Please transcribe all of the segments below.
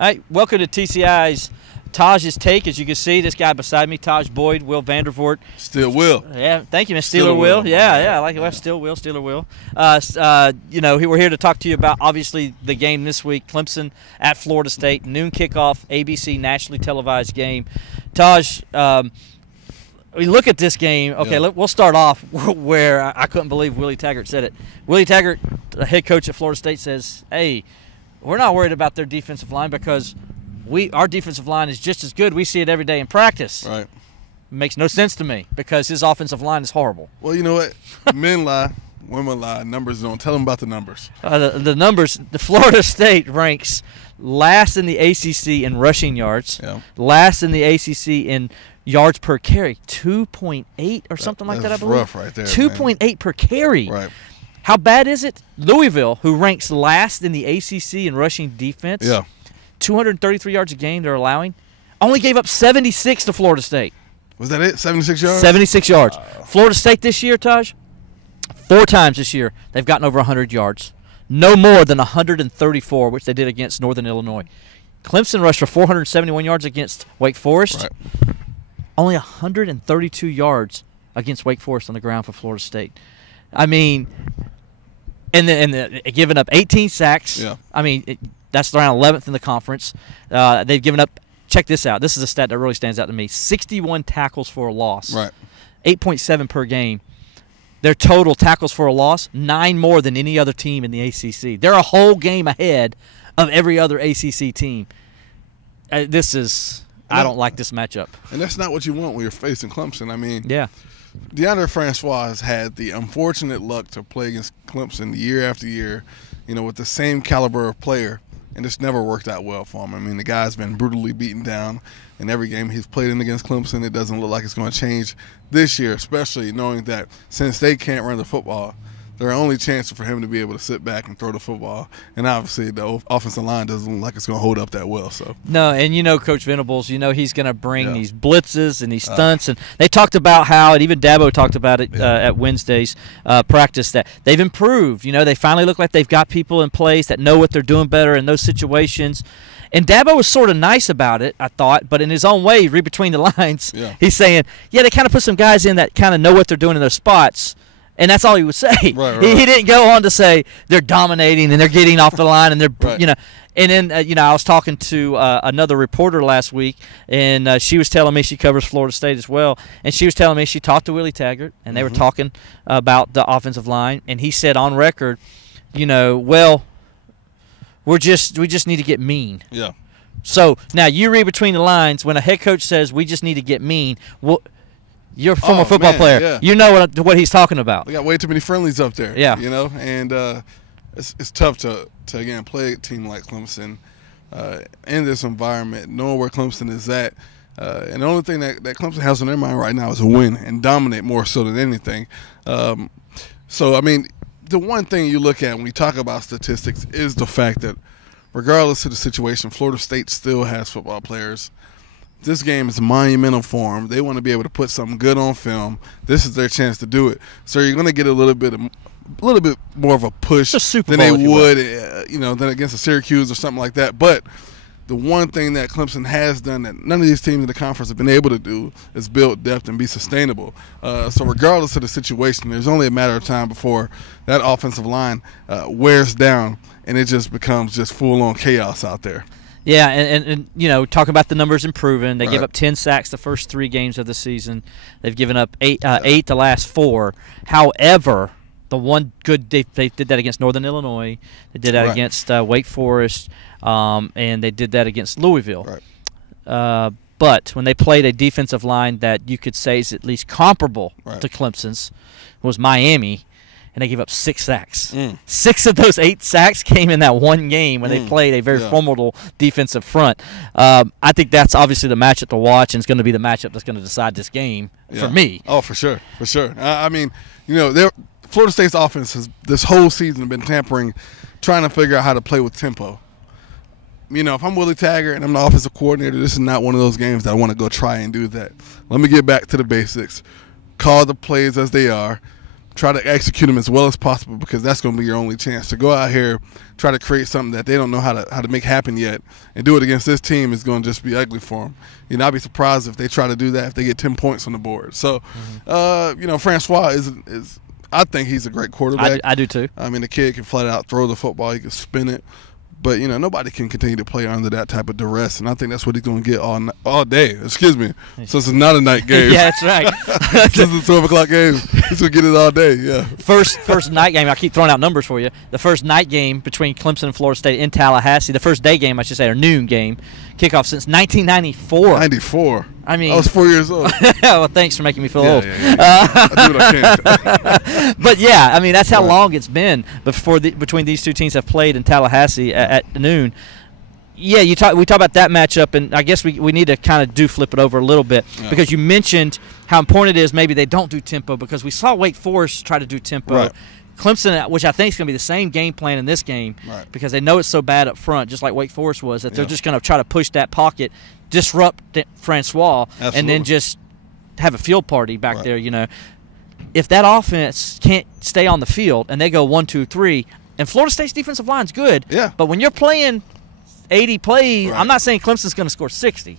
All right, welcome to TCI's Tajh's Take. As you can see, this guy beside me, Tajh Boyd, Will Vandervoort. Still Will. Yeah, thank you, man. Steeler Will. Yeah, I like it. Well, still Will, Steeler Will. We're here to talk to you about, obviously, the game this week, Clemson at Florida State, noon kickoff, ABC nationally televised game. Tajh, we look at this game. Okay, we'll start off where I couldn't believe Willie Taggart said it. Willie Taggart, the head coach at Florida State, says, hey, we're not worried about their defensive line because our defensive line is just as good. We see it every day in practice. Right. It makes no sense to me because his offensive line is horrible. Well, you know what? Men lie, women lie, numbers don't. Tell them about the numbers. The numbers, the Florida State ranks last in the ACC in rushing yards, last in the ACC in yards per carry, 2.8 or something like that, I believe. That's rough right there. 2.8 per carry. Right. How bad is it? Louisville, who ranks last in the ACC in rushing defense, 233 yards a game they're allowing, only gave up 76 to Florida State. Was that it? 76 yards? 76 yards. Florida State this year, Tajh, 4 times this year they've gotten over 100 yards. No more than 134, which they did against Northern Illinois. Clemson rushed for 471 yards against Wake Forest. Right. Only 132 yards against Wake Forest on the ground for Florida State. I mean, and giving up 18 sacks. Yeah. I mean, that's around 11th in the conference. They've given up, check this out. This is a stat that really stands out to me. 61 tackles for a loss. Right. 8.7 per game. Their total tackles for a loss, 9 more than any other team in the ACC. They're a whole game ahead of every other ACC team. I don't like this matchup. And that's not what you want when you're facing Clemson. I mean, yeah. DeAndre Francois has had the unfortunate luck to play against Clemson year after year, with the same caliber of player, and it's never worked out well for him. I mean, the guy's been brutally beaten down in every game he's played in against Clemson. It doesn't look like it's going to change this year, especially knowing that since they can't run the football, their only chance for him to be able to sit back and throw the football. And obviously the offensive line doesn't look like it's going to hold up that well. So no, and Coach Venables, he's going to bring these blitzes and these stunts. And they talked about how, and even Dabo talked about it at Wednesday's practice, that they've improved. They finally look like they've got people in place that know what they're doing better in those situations. And Dabo was sort of nice about it, I thought, but in his own way, read between the lines, he's saying, they kind of put some guys in that kind of know what they're doing in their spots. And that's all he would say. Right. He didn't go on to say they're dominating and they're getting off the line and they're, And then, I was talking to another reporter last week, and she was telling me she covers Florida State as well, and she was telling me she talked to Willie Taggart, and they were talking about the offensive line, and he said on record, well, we just need to get mean. Yeah. So now you read between the lines when a head coach says we just need to get mean. Well, you're a former football player. Yeah. You know what he's talking about. We got way too many friendlies up there. Yeah. And it's tough to again play a team like Clemson in this environment, knowing where Clemson is at. And the only thing that Clemson has on their mind right now is a win and dominate more so than anything. So I mean, the one thing you look at when we talk about statistics is the fact that regardless of the situation, Florida State still has football players. This game is monumental for them. They want to be able to put something good on film. This is their chance to do it. So you're going to get a little bit more of a push than they would, than against a Syracuse or something like that. But the one thing that Clemson has done that none of these teams in the conference have been able to do is build depth and be sustainable. So regardless of the situation, there's only a matter of time before that offensive line wears down and it just becomes just full-on chaos out there. Yeah, and talking about the numbers improving, they gave up 10 sacks the first 3 games of the season. They've given up 8 the last 4. However, the one good they did that against Northern Illinois. They did that against Wake Forest, and they did that against Louisville. Right. But when they played a defensive line that you could say is at least comparable to Clemson's, was Miami. And they gave up 6 sacks. 6 of those 8 sacks came in that one game when they played a very formidable defensive front. I think that's obviously the matchup to watch, and it's going to be the matchup that's going to decide this game for me. Oh, for sure. I mean, Florida State's offense has this whole season been trying to figure out how to play with tempo. If I'm Willie Taggart and I'm the offensive coordinator, this is not one of those games that I want to go try and do that. Let me get back to the basics, call the plays as they are, try to execute them as well as possible, because that's going to be your only chance to go out here, try to create something that they don't know how to make happen yet, and do it against this team is going to just be ugly for them. I'd be surprised if they try to do that if they get 10 points on the board. So, Francois is I think he's a great quarterback. I do too. I mean, the kid can flat out throw the football. He can spin it. But, nobody can continue to play under that type of duress, and I think that's what he's going to get all day. Excuse me. So it's not a night game. Yeah, that's right. This is a 12 o'clock game. He's going to get it all day, yeah. First night game, I keep throwing out numbers for you. The first night game between Clemson and Florida State in Tallahassee, the first day game, I should say, or noon game, kickoff since 1994. 94. I mean, I was 4 years old. Well, thanks for making me feel old. Yeah. I do what I can. But yeah, I mean, that's how long it's been between these two teams have played in Tallahassee at noon. Yeah, we talk about that matchup, and I guess we need to kind of flip it over a little bit, because you mentioned how important it is maybe they don't do tempo, because we saw Wake Forest try to do tempo. Right. Clemson, which I think is going to be the same game plan in this game, because they know it's so bad up front, just like Wake Forest was, that they're just going to try to push that pocket, disrupt Francois, and then just have a field party back there. If that offense can't stay on the field and they go 1, 2, 3, and Florida State's defensive line's good, but when you're playing 80 plays, I'm not saying Clemson's going to score 60.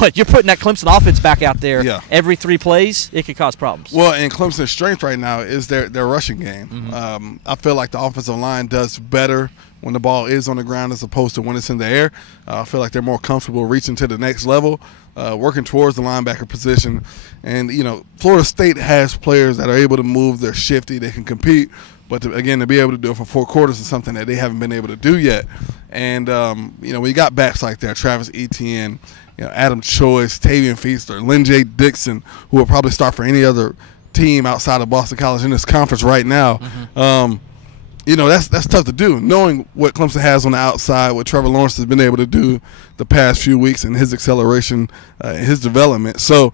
But you're putting that Clemson offense back out there every 3 plays, it could cause problems. Well, and Clemson's strength right now is their rushing game. Mm-hmm. I feel like the offensive line does better when the ball is on the ground as opposed to when it's in the air. I feel like they're more comfortable reaching to the next level, working towards the linebacker position. And, Florida State has players that are able to move. They're shifty. They can compete. But, to be able to do it for 4 quarters is something that they haven't been able to do yet. And, when you got backs like that, Travis Etienne, Adam Choice, Tavian Feaster, Lynn J. Dixon, who will probably start for any other team outside of Boston College in this conference right now. That's tough to do. Knowing what Clemson has on the outside, what Trevor Lawrence has been able to do the past few weeks, and his acceleration, his development. So,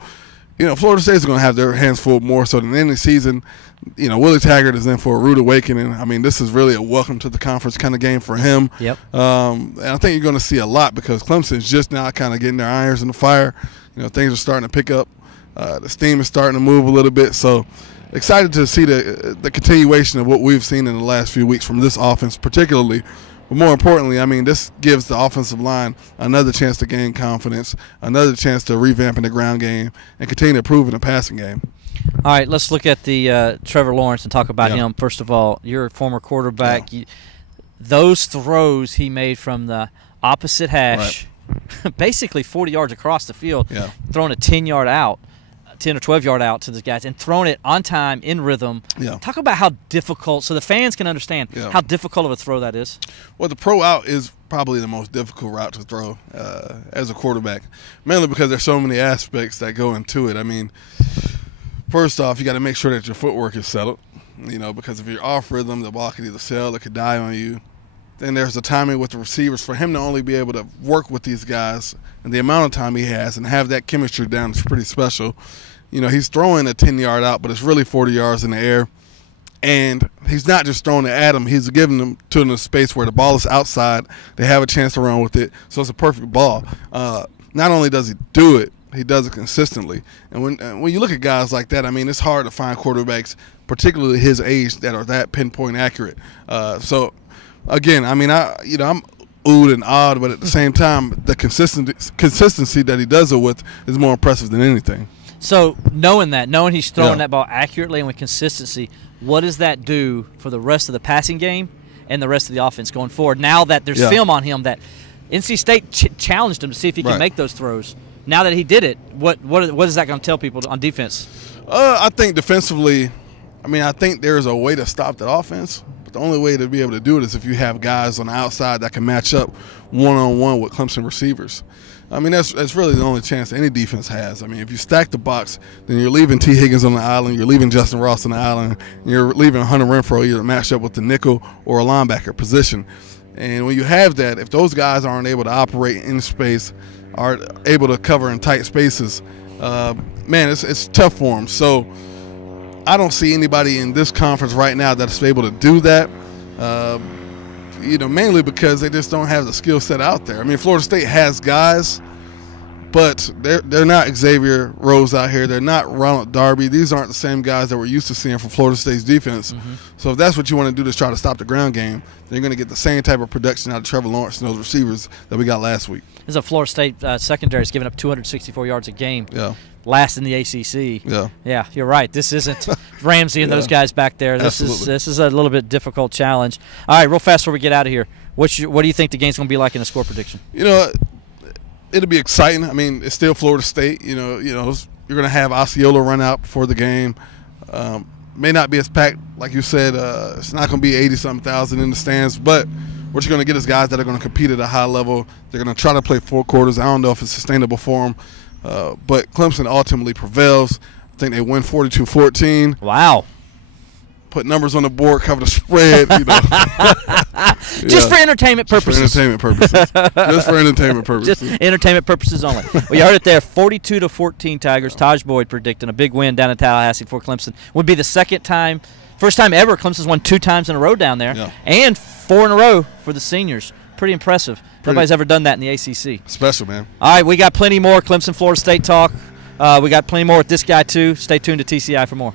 Florida State is going to have their hands full more so than any season. Willie Taggart is in for a rude awakening. I mean, this is really a welcome to the conference kind of game for him. Yep. And I think you're going to see a lot, because Clemson's just now kind of getting their irons in the fire. Things are starting to pick up. The steam is starting to move a little bit. So excited to see the continuation of what we've seen in the last few weeks from this offense particularly. But more importantly, I mean, this gives the offensive line another chance to gain confidence, another chance to revamp in the ground game, and continue to improve in the passing game. All right, let's look at the Trevor Lawrence and talk about him. First of all, you're a former quarterback. Those throws he made from the opposite hash, basically 40 yards across the field, throwing a 10-yard out, 10 or 12-yard out to the guys, and throwing it on time, in rhythm. Talk about how difficult, so the fans can understand how difficult of a throw that is. Well, the pro out is probably the most difficult route to throw as a quarterback, mainly because there's so many aspects that go into it. I mean, first off, you got to make sure that your footwork is settled, because if you're off rhythm, the ball could either sail or could die on you. Then there's the timing with the receivers for him to only be able to work with these guys, and the amount of time he has and have that chemistry down is pretty special. He's throwing a 10-yard out, but it's really 40 yards in the air. And he's not just throwing it at them. He's giving them to them in a space where the ball is outside. They have a chance to run with it. So it's a perfect ball. Not only does he do it, he does it consistently. And when you look at guys like that, I mean, it's hard to find quarterbacks, particularly his age, that are that pinpoint accurate. So, again, I mean, I'm oohed and awed, but at the same time, the consistency that he does it with is more impressive than anything. So knowing he's throwing that ball accurately and with consistency, what does that do for the rest of the passing game and the rest of the offense going forward? Now that there's film on him, that NC State challenged him to see if he can make those throws. Now that he did it, what is that going to tell people on defense? I think defensively, I think there's a way to stop that offense. But the only way to be able to do it is if you have guys on the outside that can match up one-on-one with Clemson receivers. I mean, that's really the only chance any defense has. I mean, if you stack the box, then you're leaving T. Higgins on the island, you're leaving Justin Ross on the island, and you're leaving Hunter Renfrow either matched up with the nickel or a linebacker position. And when you have that, if those guys aren't able to operate in space, aren't able to cover in tight spaces, man, it's tough for them. So I don't see anybody in this conference right now that's able to do that. Mainly because they just don't have the skill set out there. I mean, Florida State has guys, but they're not Xavier Rose out here. They're not Ronald Darby. These aren't the same guys that we're used to seeing from Florida State's defense. So if that's what you want to do to try to stop the ground game, then you're going to get the same type of production out of Trevor Lawrence and those receivers that we got last week. This is a Florida State secondary is giving up 264 yards a game. Yeah. Last in the ACC. Yeah, you're right. This isn't Ramsey and those guys back there. This is a little bit difficult challenge. All right, real fast before we get out of here, what do you think the game's going to be like in a score prediction? You know, it'll be exciting. I mean, it's still Florida State. You know, you're going to have Osceola run out before the game. May not be as packed, like you said. It's not going to be 80-something thousand in the stands, but what you're going to get is guys that are going to compete at a high level. They're going to try to play 4 quarters. I don't know if it's sustainable for them. But Clemson ultimately prevails. I think they win 42-14. Wow. Put numbers on the board, cover the spread. Just for entertainment purposes. Just for entertainment purposes. Just for entertainment purposes. Just entertainment purposes only. Well, you heard it there. 42-14 Tigers. Tajh Boyd predicting a big win down in Tallahassee for Clemson. Would be the first time ever Clemson's won 2 times in a row down there, and 4 in a row for the seniors. Pretty impressive. Nobody's ever done that in the ACC. Special, man. All right, we got plenty more Clemson-Florida State talk. We got plenty more with this guy, too. Stay tuned to TCI for more.